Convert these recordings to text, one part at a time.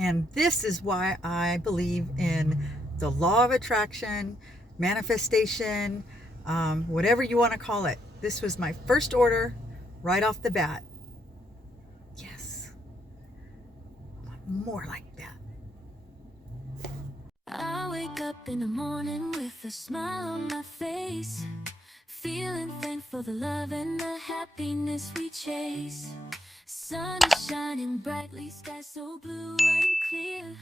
And this is why I believe in the law of attraction, manifestation, whatever you want to call it. This was my first order right off the bat. Yes. More like that. I wake up in the morning with a smile on my face, feeling thankful for the love and the happiness we chase. Sun is shining brightly, sky so blue and clear.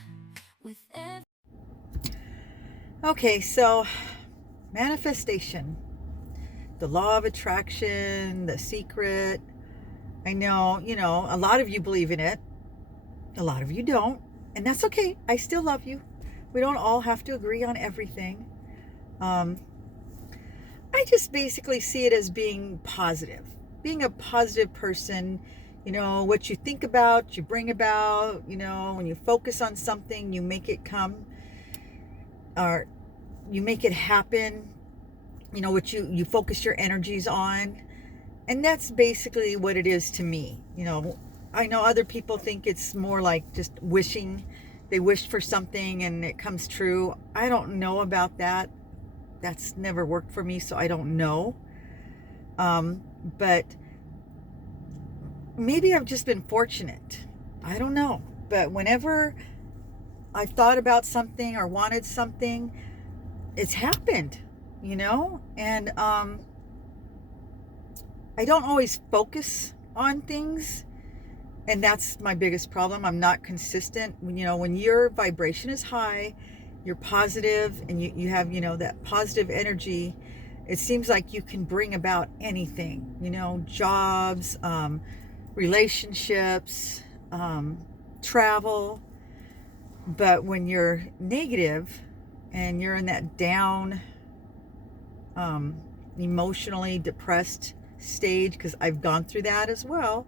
With every Okay, so manifestation, the law of attraction, the secret. I know, a lot of you believe in it. A lot of you don't. And that's okay. I still love you. We don't all have to agree on everything. I just basically see it as being positive. Being a positive person, what you think about, you bring about, when you focus on something, you make it come, or you make it happen, what you focus your energies on. And that's basically what it is to me. I know other people think it's more like just wishing. They wish for something and it comes true. I don't know about that. That's never worked for me, so I don't know. But maybe I've just been fortunate. I don't know. But whenever I've thought about something or wanted something, it's happened, And I don't always focus on things. And that's my biggest problem. I'm not consistent. When your vibration is high, you're positive, and you have, that positive energy, it seems like you can bring about anything, jobs, relationships, travel. But when you're negative and you're in that down, emotionally depressed stage, because I've gone through that as well,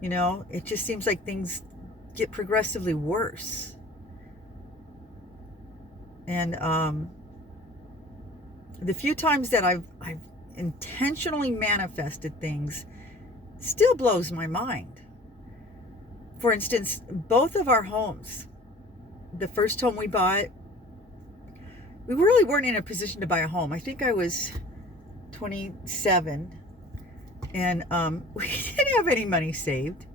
it just seems like things get progressively worse. And the few times that I've intentionally manifested things still blows my mind. For instance, both of our homes, the first home we bought, we really weren't in a position to buy a home. I think I was 27, and we didn't have any money saved.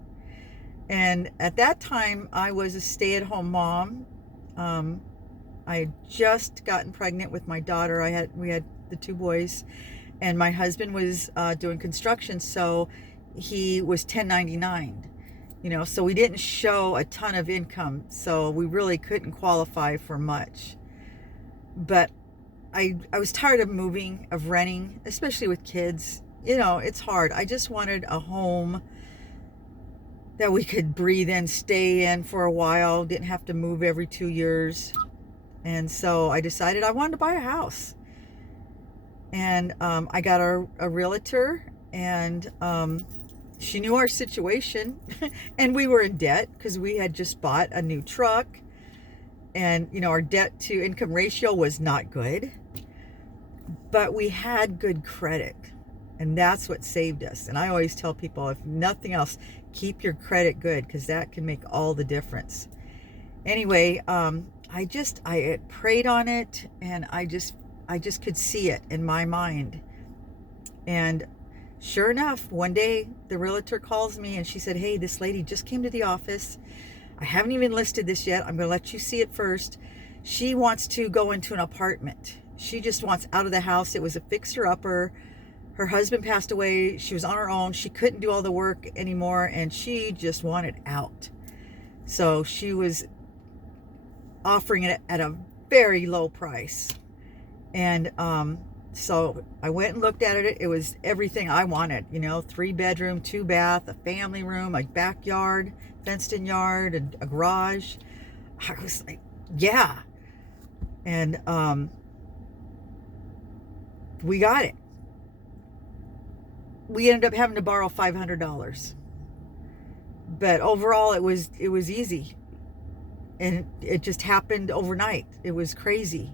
And at that time, I was a stay-at-home mom. I had just gotten pregnant with my daughter. We had the two boys, and my husband was doing construction, so he was 1099. So we didn't show a ton of income, so we really couldn't qualify for much. But I was tired of moving, of renting, especially with kids. It's hard. I just wanted a home that we could breathe in, stay in for a while, didn't have to move every 2 years. And so I decided I wanted to buy a house. And I got a realtor, and she knew our situation. And we were in debt because we had just bought a new truck. And, our debt to income ratio was not good. But we had good credit. And that's what saved us. And I always tell people, if nothing else, keep your credit good, because that can make all the difference. Anyway, I had prayed on it, and I just could see it in my mind. And sure enough, one day the realtor calls me and she said, "Hey, this lady just came to the office. I haven't even listed this yet. I'm going to let you see it first. She wants to go into an apartment. She just wants out of the house. It was a fixer-upper. Her husband passed away. She was on her own. She couldn't do all the work anymore, and she just wanted out. So she was offering it at a very low price. And so I went and looked at it. It was everything I wanted, 3-bedroom, 2-bath, a family room, a backyard, fenced-in yard, and a garage. I was like, yeah. And we got it. We ended up having to borrow $500. But overall, it was easy. And it just happened overnight. It was crazy.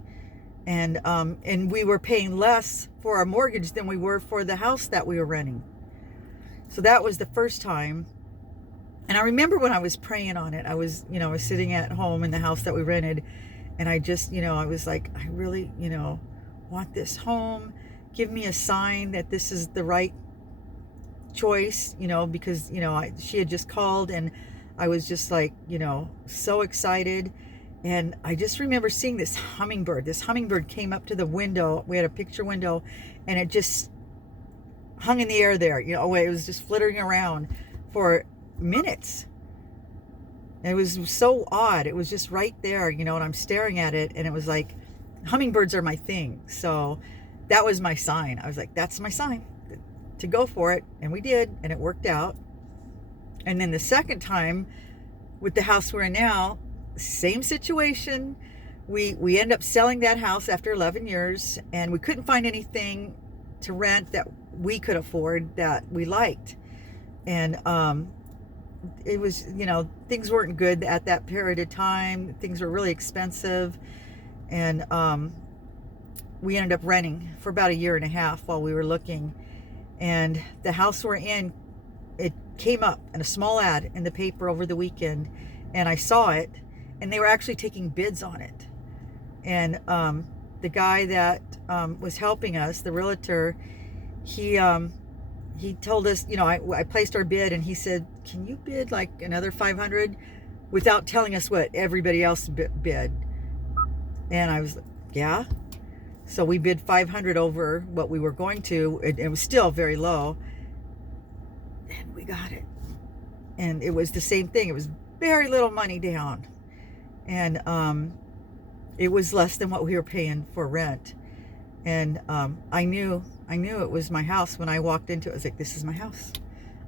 And we were paying less for our mortgage than we were for the house that we were renting. So that was the first time. And I remember when I was praying on it, I was, I was sitting at home in the house that we rented, and I just, I was like, I really, want this home. Give me a sign that this is the right choice, because, she had just called, and I was just like, so excited. And I just remember seeing this hummingbird. This hummingbird came up to the window. We had a picture window, and it just hung in the air there. It was just flittering around for minutes. It was so odd. It was just right there, and I'm staring at it, and it was like, hummingbirds are my thing. So that was my sign. I was like, that's my sign to go for it. And we did, and it worked out. And then the second time with the house we're in now, same situation. We end up selling that house after 11 years, and we couldn't find anything to rent that we could afford that we liked. And it was, things weren't good at that period of time. Things were really expensive. And we ended up renting for about 1.5 years while we were looking. And the house we're in, it came up in a small ad in the paper over the weekend, and I saw it, and they were actually taking bids on it. And the guy that was helping us, the realtor, he told us, I placed our bid, and he said, can you bid like another 500 without telling us what everybody else bid? And I was like, yeah. So we bid 500 over what we were going to. It was still very low, and we got it. And it was the same thing. It was very little money down, and it was less than what we were paying for rent. And I knew it was my house when I walked into it. I was like, this is my house.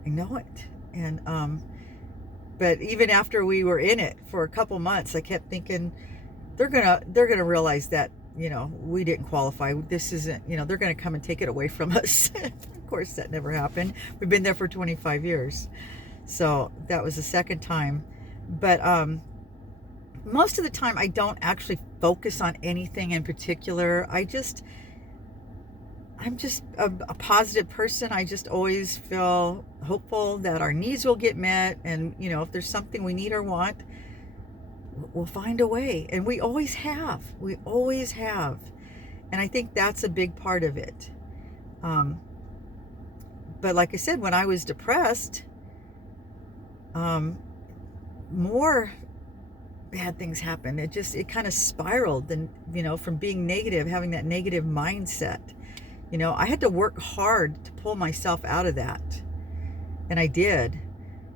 I know it. And but even after we were in it for a couple months, I kept thinking, they're gonna realize that, we didn't qualify. This isn't, they're gonna come and take it away from us. Of course, that never happened. We've been there for 25 years. So that was the second time. But most of the time, I don't actually focus on anything in particular. I'm just a positive person. I just always feel hopeful that our needs will get met. And, if there's something we need or want, we'll find a way. And we always have. We always have. And I think that's a big part of it. But like I said, when I was depressed, more bad things happened. It kind of spiraled, and, from being negative, having that negative mindset. I had to work hard to pull myself out of that. And I did.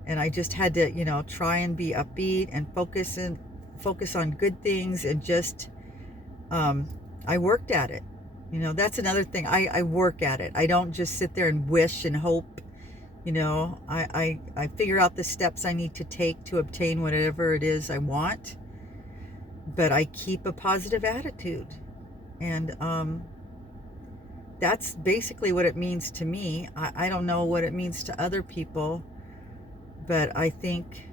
And I just had to, try and be upbeat and focus on good things, and just, I worked at it. That's another thing. I work at it. I don't just sit there and wish and hope. I figure out the steps I need to take to obtain whatever it is I want. But I keep a positive attitude. And, that's basically what it means to me. I don't know what it means to other people, but I think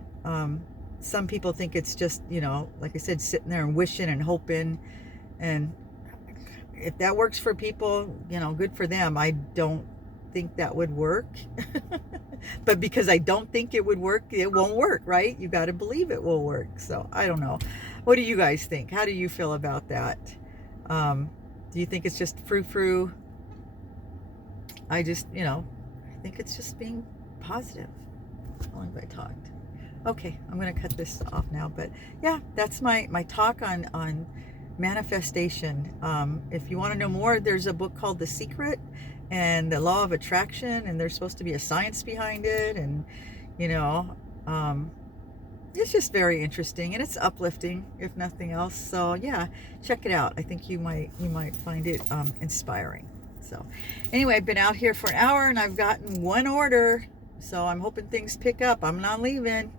some people think it's just, like I said, sitting there and wishing and hoping. And if that works for people, good for them. I don't think that would work. But because I don't think it would work, it won't work, right? You got to believe it will work. So I don't know. What do you guys think? How do you feel about that? Do you think it's just frou-frou? I just, I think it's just being positive. How long have I talked? Okay, I'm going to cut this off now. But yeah, that's my talk on manifestation. If you want to know more, there's a book called The Secret and the Law of Attraction, and there's supposed to be a science behind it. And, it's just very interesting, and it's uplifting, if nothing else. So yeah, check it out. I think you might find it inspiring. So anyway, I've been out here for an hour, and I've gotten one order. So I'm hoping things pick up. I'm not leaving.